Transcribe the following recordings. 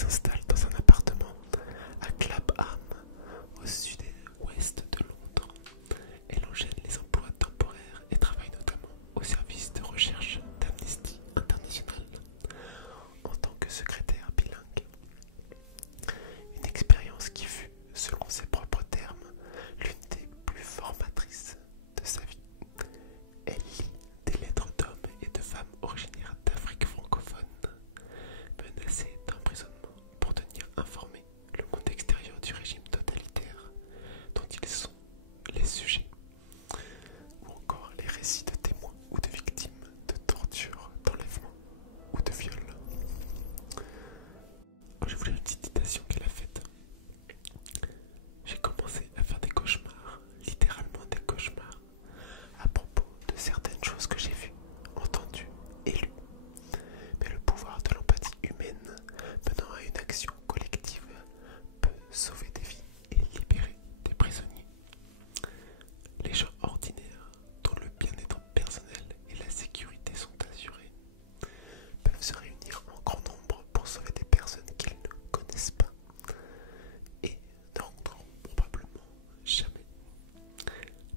s'installe dans un appartement à Clapham, au sud-ouest de Londres. Elle enchaîne les emplois temporaires et travaille notamment au service de recherche d'Amnesty International en tant que secrétaire bilingue. Une expérience qui fut, selon ses propres termes, l'une des plus formatrices de sa vie. Elle lit des lettres d'hommes et de femmes originaires d'Afrique francophone, menacés d'emprisonnement pour tenir informé le monde extérieur du régime totalitaire dont ils sont les sujets, ou encore les récits de témoins ou de victimes de torture, d'enlèvement ou de viol. Je vous lis une petite citation qu'elle a faite. J'ai commencé à faire des cauchemars, littéralement des cauchemars, à propos de certaines choses que j'ai vues, entendues et lues. Mais le pouvoir de l'empathie humaine menant à une action collective peut sauver des vies et libérer des prisonniers. Les gens ordinaires, dont le bien-être personnel et la sécurité sont assurés, peuvent se réunir en grand nombre pour sauver des personnes qu'ils ne connaissent pas et ne rentreront probablement jamais.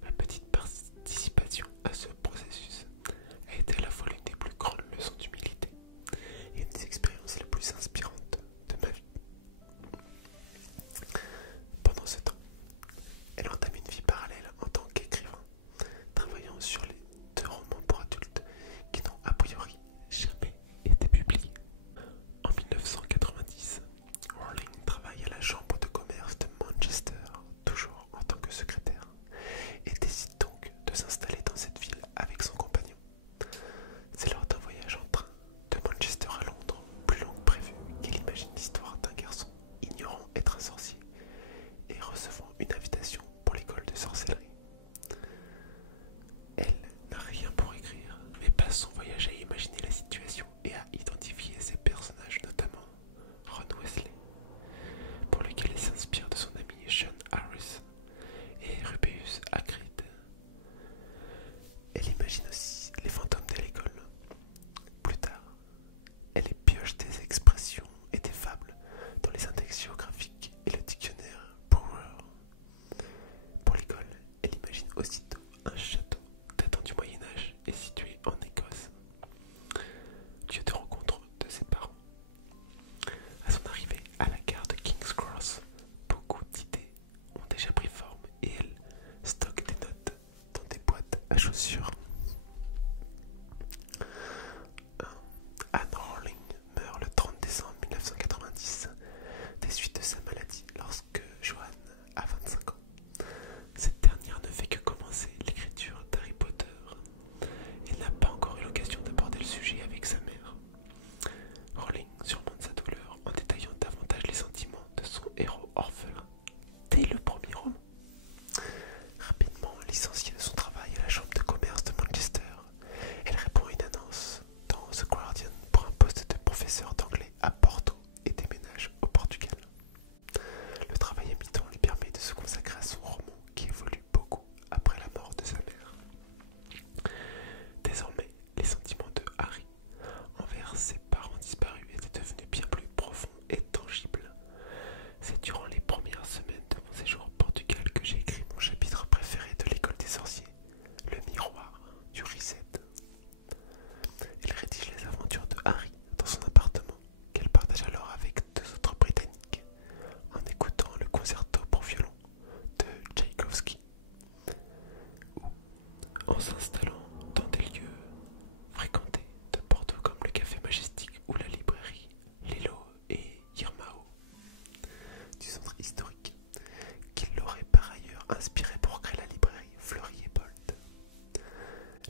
Ma petite participation à ce processus a été à la fois l'une des plus grandes leçons d'humilité et une des expériences les plus inspirantes de ma vie. Pendant ce temps, elle entame une vie parallèle en tant qu'écrivain, travaillant sur les 2 romans pour adultes qui n'ont a priori jamais été publiés. En 1990, Rowling travaille à la Chambre de commerce de Manchester, toujours en tant que secrétaire, et décide donc de s'installer dans cette ville avec son compagnon. C'est lors d'un voyage en train de Manchester à Londres, plus long que prévu, qu'elle imagine l'histoire d'un garçon ignorant être un sorcier et recevant une invitation pour l'école de sorcellerie. Elle n'a rien pour écrire, mais passe son voyage à imaginer la situation et à identifier ses personnages, notamment Ron Weasley, pour lequel elle s'inspire de son ami Sean Harris et Rubeus Hagrid. Elle imagine aussi les fantômes de l'école. Plus tard, elle pioche des expressions et des fables dans les index géographiques et le dictionnaire Brewer. Pour l'école, elle imagine aussitôt un château datant du Moyen-Âge et situé en Écosse, lieu de rencontre de ses parents. À son arrivée à la gare de King's Cross, beaucoup d'idées ont déjà pris forme et elle stocke des notes dans des boîtes à chaussures. Anne Rowling meurt le 30 décembre 1990 des suites de sa maladie lorsque Joanne a 25 ans. Cette dernière ne fait que commencer l'écriture d'Harry Potter et n'a pas encore eu l'occasion d'aborder le sujet avec sa mère. Rowling surmonte sa douleur en détaillant davantage les sentiments de son héros orphelin dès le premier roman. Rapidement licenciée de son travail à la Chambre de commerce de Manchester, elle répond à une annonce dans The Guardian pour un poste de professeur d'anglais à Porto et déménage au Portugal. Le travail à mi-temps lui permet de se consacrer à son roman qui évolue beaucoup après la mort de sa mère. Désormais, les sentiments de Harry envers ses parents disparus étaient devenus bien plus profonds et tangibles. C'est durant les premières semaines de mon séjour au Portugal que j'ai écrit mon chapitre préféré de l'école des sorciers, le miroir du Reset. Elle rédige les aventures de Harry dans son appartement, qu'elle partage alors avec 2 autres Britanniques, en écoutant le concerto pour violon de Tchaïkovski, ou en s'installant dans des lieux fréquentés de Porto comme le Café Majestic ou la librairie Lilo et Irmao du centre historique, qui l'aurait par ailleurs inspiré pour créer la librairie Fleury et Bolt.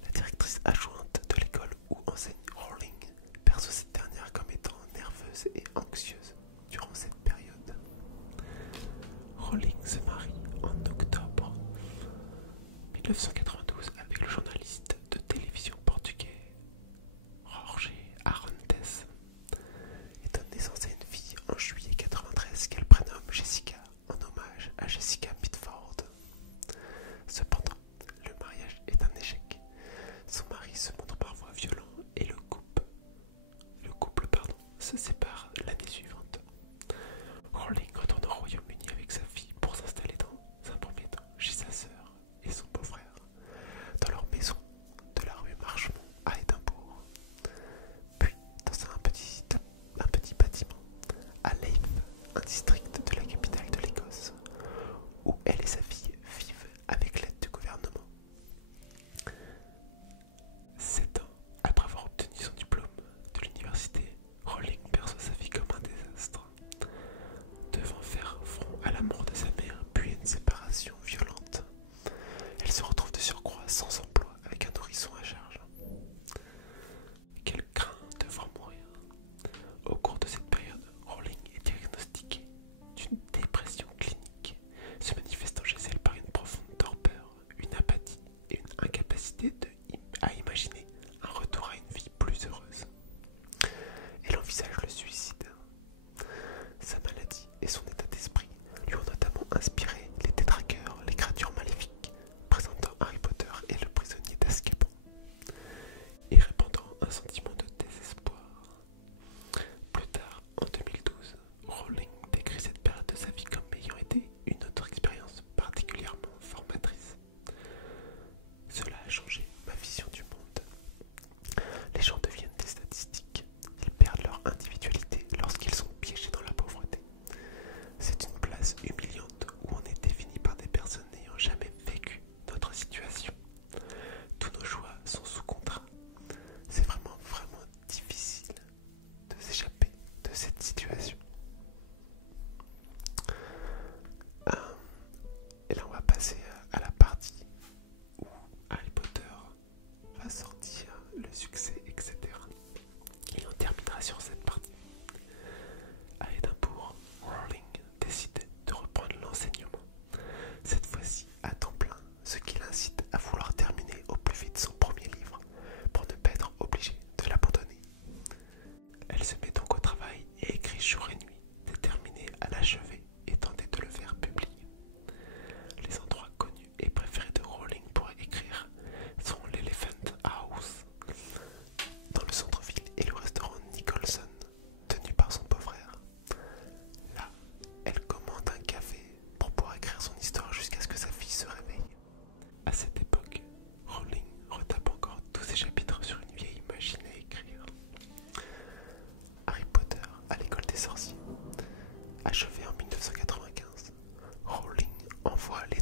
La directrice adjointe de l'école où enseigne Rowling perçoit cette dernière comme étant nerveuse et anxieuse durant cette période. Rowling se marie en octobre 1992 avec le journaliste de télévision portugais Jorge Arantes et donne naissance à une fille en juillet 93 qu'elle prénomme Jessica en hommage à Jessica Mitford. Cependant, le mariage est un échec. Son mari se montre parfois violent et le couple se sépare l'année suivante. un district de la capitale de l'Écosse, où elle et sa fille vivent avec l'aide du gouvernement. 7 ans après avoir obtenu son diplôme de l'université, Rowling perçoit sa vie comme un désastre, devant faire front à la mort de sa mère puis à une séparation violente. Elle se retrouve de surcroît sans emploi avec un nourrisson à charge. Qu'elle craint de voir mourir. Au cours de cette période, Rowling est diagnostiquée d'une dépression clinique, se manifestant chez elle par une profonde torpeur, une apathie et une incapacité à imaginer un retour à une vie plus heureuse. Elle envisage le suicide. Sa maladie et son état d'esprit lui ont notamment inspiré les Tétraqueurs, les créatures maléfiques, présentant Harry Potter et le prisonnier d'Azkaban, et répandant un sentiment de désespoir. Plus tard, en 2012, Rowling décrit cette période de sa vie comme ayant été une autre expérience particulièrement formatrice. Cela a changé ma vision du monde. Les gens deviennent des statistiques. Ils perdent leur individualité lorsqu'ils sont piégés dans la pauvreté. C'est une place humiliante où on est défini par des personnes n'ayant jamais vécu notre situation. Tous nos choix sont sous contrat. C'est vraiment difficile de s'échapper de cette situation. Et là on va passer à la partie où Harry Potter va sortir, le succès, etc. Et on terminera sur cette partie. À Édimbourg, Rowling décide de reprendre l'enseignement, cette fois-ci à temps plein, ce qui l'incite à vouloir terminer au plus vite son premier livre pour ne pas être obligée de l'abandonner. Elle se met donc au travail et écrit jour et nuit, déterminée à l'achever et tenter de le faire publier. Les endroits connus et préférés de Rowling pour écrire sont l'Elephant House dans le centre-ville et le restaurant Nicholson, tenu par son beau-frère. Là, elle commande un café pour pouvoir écrire son histoire jusqu'à ce que sa fille se réveille. À cette époque, Rowling retape encore tous ses chapitres sur une vieille machine à écrire. Harry Potter à l'école des sorciers. Achevé en 1995, Rowling envoie les